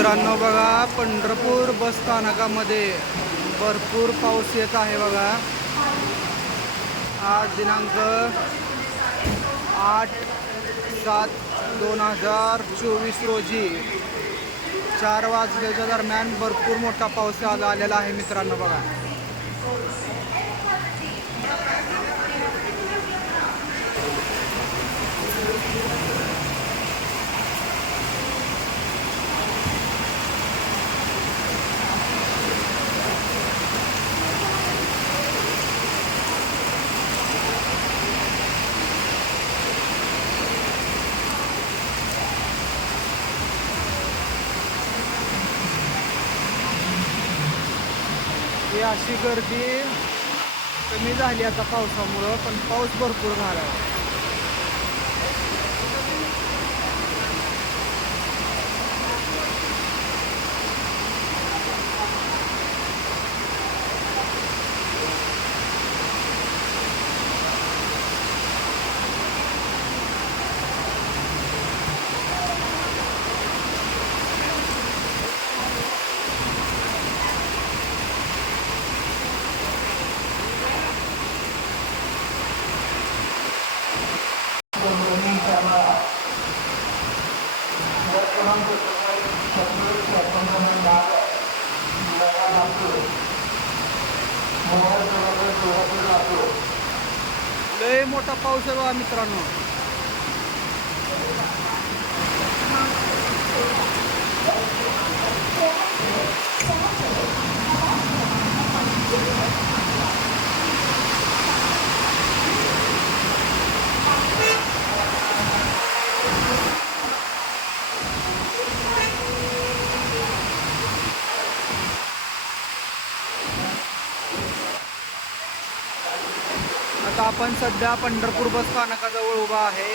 मित्रांनो बघा पंढरपूर बस स्थानकामध्ये भरपूर पाऊस येत आहे बघा. आज दिनांक आठ सात दोन हजार चोवीस रोजी चार वाजल्याच्या दरम्यान भरपूर मोठा पाऊस आला आलेला आहे मित्रांनो बघा. ही अशी गर्दी कमी झाली आता पावसामुळं पण पाऊस भरपूर झाला लय मोठा पाऊस आहे बघा मित्रांनो. आता आपण सध्या पंढरपूर बस स्थानकाजवळ उभा आहे.